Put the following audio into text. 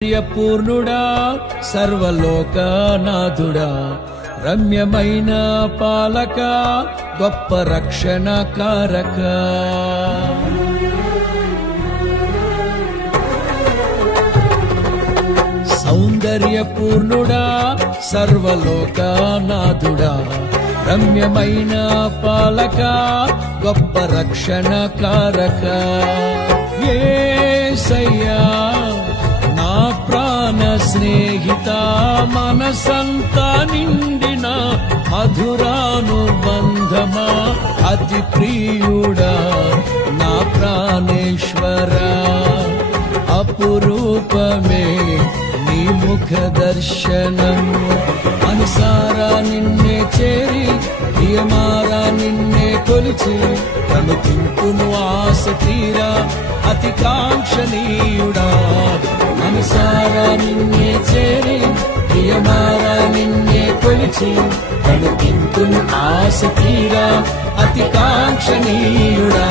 పూర్ణుడా సర్వలోకనాథుడా రమ్యమైన పాలక గొప్ప రక్షణ కారక సౌందర్యపూర్ణుడా సర్వలోకనాథుడా రమ్యమైన పాలక గొప్ప రక్షణ కారక యేసయ్యా నా ప్రాణ స్నేహిత మనసంతా నిండిన మధురానుబంధమా అతి ప్రియుడా నా ప్రాణేశ్వరా అపురూపమే నీ ముఖ దర్శనం అనుసారా నిన్నే చేరి ప్రియమారా నిన్నే కొలిచి కనుతింపును ఆశ తీరా అతి కాంక్షణీయుడా అనుసారా నిన్నే చేరి ప్రియమారా నిన్నే కొలిచి కనుతింపును ఆశ తీరా అతి కాంక్షణీయుడా